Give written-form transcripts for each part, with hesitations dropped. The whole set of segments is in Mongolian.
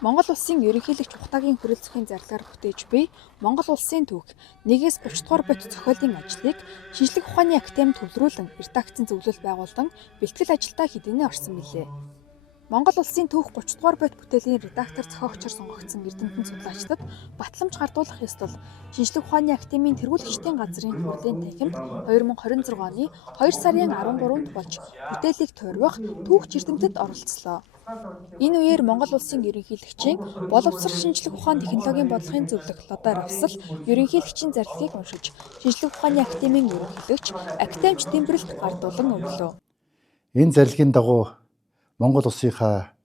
Монгол улсын ерөнхийлөгч Ухтаагийн хүрээлцэхийн зарлагаар бүтээж буй Монгол улсын түүх 1-с 30 дугаар бот зохиолын ажлыг Шинжлэх ухааны академид төвлөрүүлэн редакцийн зөвлөл байгуулан бэлтгэл ажилдаа хэдийнэ орсон билээ. Монгол улсын түүх 30 дугаар бот бүтээлийн редактор зохиогчор сонгогдсон эрдэмтэн судлаачдад батламж гардуулах ёслол Шинжлэх ухааны академийн тэргүүлэгчдийн газрын хурлын танхимд 2026 оны 2 сарын 13-нд болж бүтээлийг тойргох түүхч эрдэмтэд оролцлоо. Энэ үеэр Монгол улсын ерөнхийлөгчийн боловсрол шинжлэх ухаан технологийн бодлогын зөвлөх Лодой Равсал ерөнхийлөгчийн зарлагыг уншиж Шинжлэх ухааны академийн ерөнхийлөгч академич Тэмбэрэлт гардуулан өглөө. Энэ зарлагын дагуу Монгол улсынхаа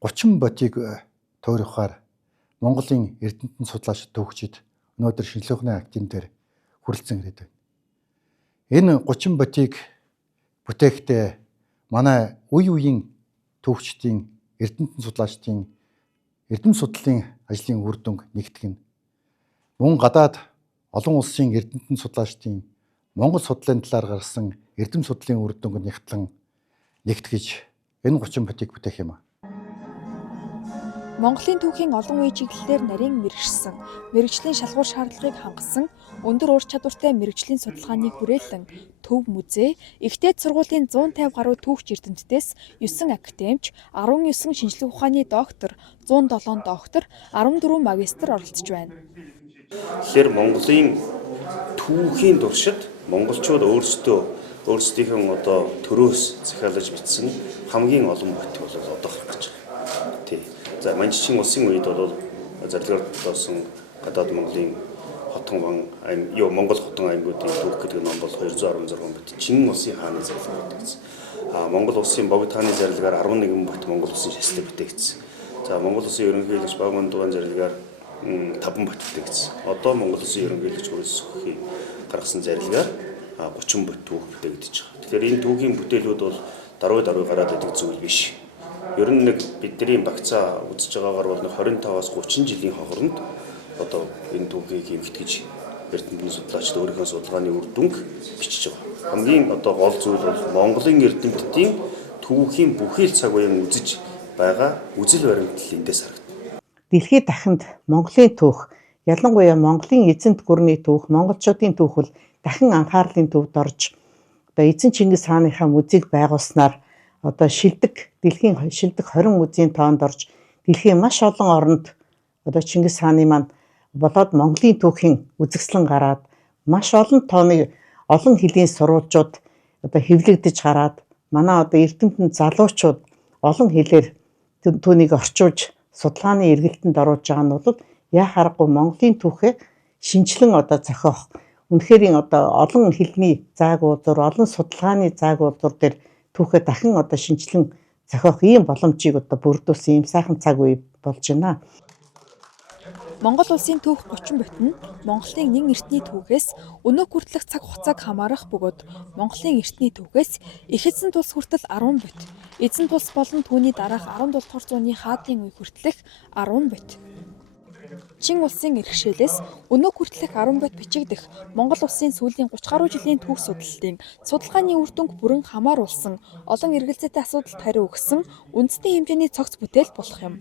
30 ботыг тойрохоор Монголын эрдэмтэн судлаач түүхчид өнөөдөр Шинжлэх ухааны академиэр хүрэлцэн ирээд байна. Энэ 30 ботыг бүтээхдээ манай үе үеийн түүхчдийн, эрдэмтэн судлаачдын эрдэм судлалын ажлын үр дүнг нэгтгэн мөн гадаад олон улсын эрдэмтэн судлаачдын Монгол судлалын талаар гаргасан эрдэм судлалын үр дүнг нэгтгэж энэ 30 ботыг бүтээх юм. Монголын түүхийн олон үеийн чиглэлээр нарийн мэргэшсэн, мэргэжлийн шалгуур шаардлагыг хангасан, өндөр ур чадвартай мэргэжлийн судалгааны хүрээлэн төв музей, ихтэйд сургуулийн 150 гаруй түүхч эрдэмтдээс 9 академич, 19 шинжлэх ухааны доктор, 107 доктор, 14 магистр оролцож байна. Тэгэхээр Монголын түүхийн туршид монголчууд өөрсдийнхөө төрөөс захиалж бичсэн хамгийн олон бот бол одоо гарч байгаа. Тий. За Манччин улсын үед бол зарлагаар тоосон гадаад Монголын Монгол хотон аймагуудын түүх гэдэг ном бол 216 бот. Чин улсын хааны зарлаг гэдэг. Монгол улсын богд хааны зарлагаар 11 бот Монгол улсын шашлыг бүтээгдсэн. За Монгол улсын ерөнхийлөгч Багмандуган зарлагаар 5 бот бүтээгдсэн. Одоо Монгол улсын ерөнхийлөгч Хүрээлцэхийн гаргасан зарлагаар 30 бот түүх бүтээгдэж байгаа. Тэгэхээр энэ түүхийн бүтээлүүд бол даруй гараад идэг зүйл биш. Ер нь бидний багцаа үзэж байгаагаар бол 25-аас 30 жилийн хооронд одоо энэ түүхийг эмтгэж эрдэмтэн судлаачид өөрийнхөө судалгааны үр дүнг бичиж байгаа. Хамгийн гол зүйл бол Монголын эрдэмтдийн түүхийн бүхэл цаг үеийн үзэж байгаа үзэл баримтлал эндээс харагдана. Дэлхийд дахинд Монголын түүх, ялангуяа Монголын эзэнт гүрний түүх, монголчуудын түүх бол дахин анхаарлын төвд орж эзэн Чингис хааныхаа музейг байгуулснаар дэлхийн шилдэг 20 музейн тоонд орж дэлхийн маш олон оронд Чингис хааны маань болоод Монголын түүхийн үзэсгэлэн гараад маш олон тооны олон хэлийн сурвалжууд хэвлэгдэж гараад манай эрдэмтэн залуучууд олон хэлээр түүнийг орчуулж судалгааны эргэлтэнд оруулж байгаа нь бол яхаарахгүй Монголын түүхээ шинчлэн зохиох үнэхээр олон хэлний заагуулзуур, олон судалгааны заагуулзуур дээр түүхээ дахин шинчлэн зохиох ийм боломжийг бүрдүүлсэн ийм сайхан цаг үе болж байна. Монгол улсын түүх 30 бот нь Монголын нэн эртний түүхээс өнөө хүртэлх цаг хугацааг хамаарах бөгөөд Монголын эртний түүхээс их эзэн тулс хүртэл 10 бот, эзэн тулс болон түүний дараах 17 дугаар зууны хаадын үе хүртэлх 10 бот. Чин улсын иргэшээлээс өнөө хүртэлх 10 бот бичигдэх Монгол улсын сүүлийн 30 гаруй жилийн түүх судлалын судалгааны үр дүнг бүрэн хамааруулсан олон эргэлзээтэй асуудалд хариу өгсөн үндэсний хэмжээний цогц бүтээл болох юм.